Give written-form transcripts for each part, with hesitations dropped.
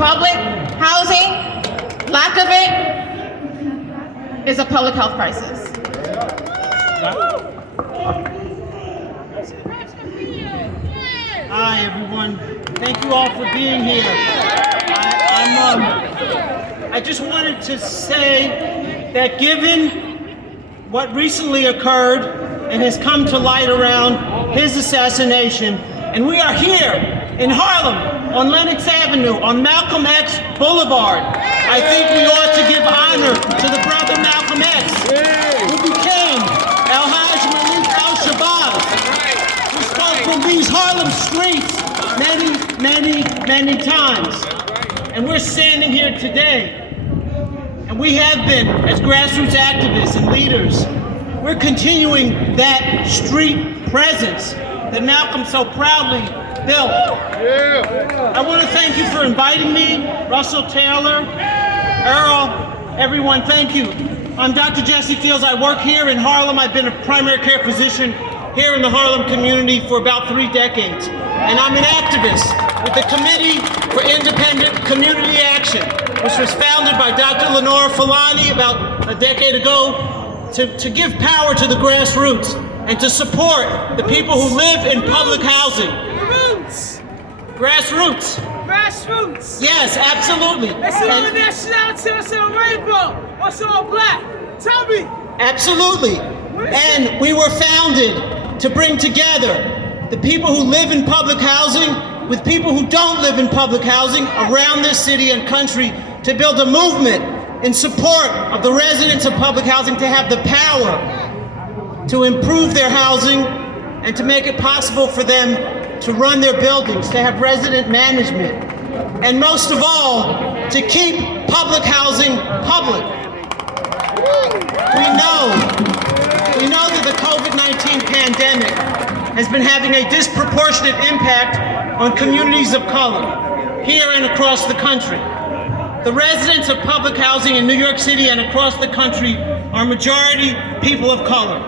Public housing, lack of it, is a public health crisis. Hi, everyone. Thank you all for being here. I just wanted to say that given what recently occurred and has come to light around his assassination, and we are here in Harlem, on Lenox Avenue, on Malcolm X Boulevard, I think we ought to give honor to the brother Malcolm X, who became El-Hajj Malik al-Shabazz, who spoke from these Harlem streets many times. And we're standing here today, and we have been, as grassroots activists and leaders, we're continuing that street presence that Malcolm so proudly built. I want to thank you for inviting me, Russell Taylor, Earl, everyone, thank you. I'm Dr. Jesse Fields. I work here in Harlem. I've been a primary care physician here in the Harlem community for about 3 decades. And I'm an activist with the Committee for Independent Community Action, which was founded by Dr. Lenora Fulani about a decade ago to give power to the grassroots and to support the people who live in public housing. Grassroots. Grassroots. Yes, absolutely. It's all nationality, it's a rainbow, it's all black. Tell me. Absolutely. And we were founded to bring together the people who live in public housing with people who don't live in public housing around this city and country to build a movement in support of the residents of public housing to have the power to improve their housing and to make it possible for them to run their buildings, to have resident management, and most of all, to keep public housing public. We know that the COVID-19 pandemic has been having a disproportionate impact on communities of color here and across the country. The residents of public housing in New York City and across the country are majority people of color.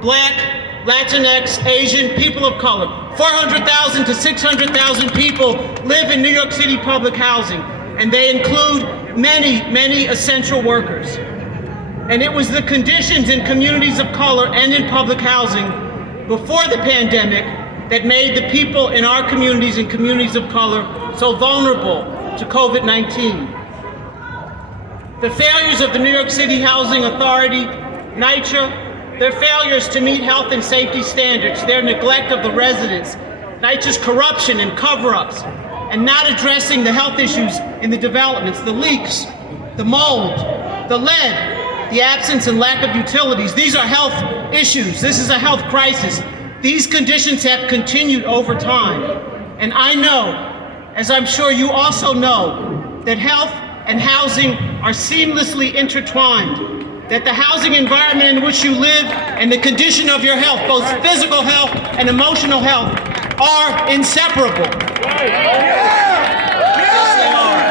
Black, Latinx, Asian, people of color. 400,000 to 600,000 people live in New York City public housing, and they include many essential workers. And it was the conditions in communities of color and in public housing before the pandemic that made the people in our communities and communities of color so vulnerable to COVID-19. The failures of the New York City Housing Authority, NYCHA, their failures to meet health and safety standards, their neglect of the residents, NYCHA's corruption and cover-ups, and not addressing the health issues in the developments, the leaks, the mold, the lead, the absence and lack of utilities. These are health issues. This is a health crisis. These conditions have continued over time. And I know, as I'm sure you also know, that health and housing are seamlessly intertwined, that the housing environment in which you live and the condition of your health, both physical health and emotional health, are inseparable. Yes, they are.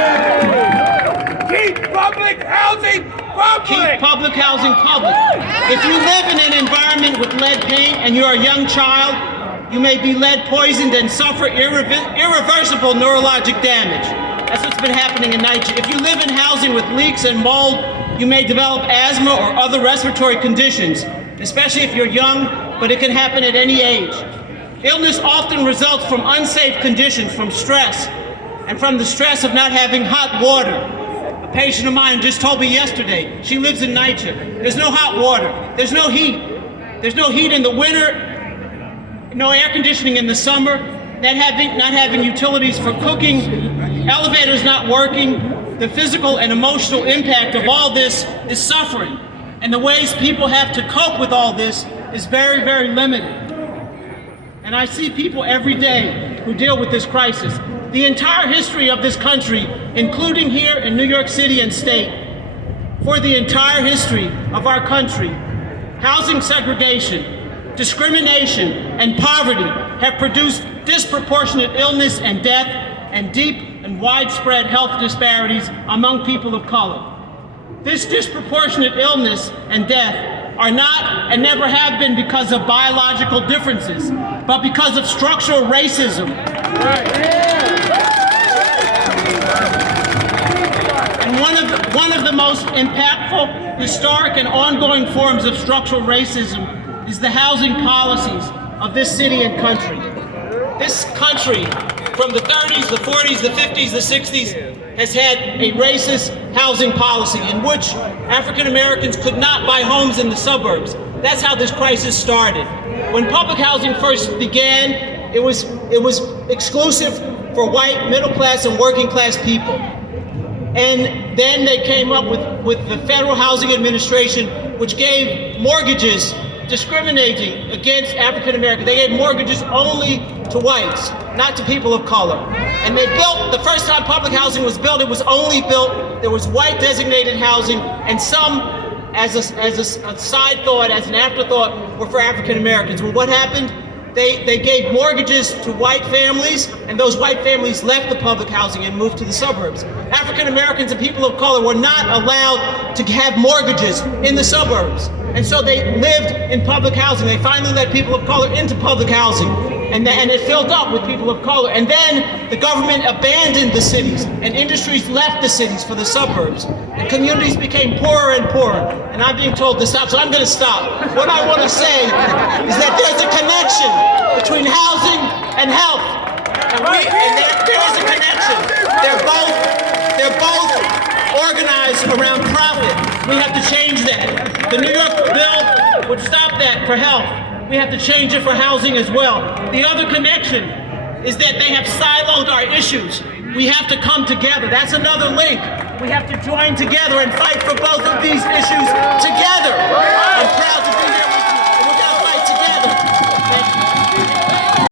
Keep public housing public. Keep public housing public. If you live in an environment with lead paint and you're a young child, you may be lead poisoned and suffer irreversible neurologic damage. That's what's been happening in NYCHA. If you live in housing with leaks and mold, you may develop asthma or other respiratory conditions, especially if you're young, but it can happen at any age. Illness often results from unsafe conditions, from stress, and from the stress of not having hot water. A patient of mine just told me yesterday, she lives in NYCHA. There's no hot water, there's no heat. There's no heat in the winter, no air conditioning in the summer, not having utilities for cooking, elevators not working. The physical and emotional impact of all this is suffering. And the ways people have to cope with all this is very limited. And I see people every day who deal with this crisis. The entire history of this country, including here in New York City and state, for the entire history of our country, housing segregation, discrimination, and poverty have produced disproportionate illness and death and deep and widespread health disparities among people of color. This disproportionate illness and death are not and never have been because of biological differences, but because of structural racism. most impactful, historic, and ongoing forms of structural racism is the housing policies of this city and country. This country, from the 30s, the 40s, the 50s, the 60s, has had a racist housing policy in which African Americans could not buy homes in the suburbs. That's how this crisis started. When public housing first began, it was exclusive for white, middle class, and working class people. And then they came up with the Federal Housing Administration, which gave mortgages discriminating against African Americans. They gave mortgages only to whites, not to people of color. And they built, the first time public housing was built, it was only built, there was white designated housing, and some, as a side thought, as an afterthought, were for African Americans. Well, what happened? They gave mortgages to white families, and those white families left the public housing and moved to the suburbs. African Americans and people of color were not allowed to have mortgages in the suburbs. And so they lived in public housing. They finally let people of color into public housing. And it filled up with people of color. And then the government abandoned the cities, and industries left the cities for the suburbs. And communities became poorer and poorer. And I'm being told to stop, so I'm gonna stop. What I wanna say is that there's a connection between housing and health. And there is a connection. They're both organized around profit. We have to change that. The New York bill would stop that for health. We have to change it for housing as well. The other connection is that they have siloed our issues. We have to come together. That's another link. We have to join together and fight for both of these issues together. I'm proud to be here.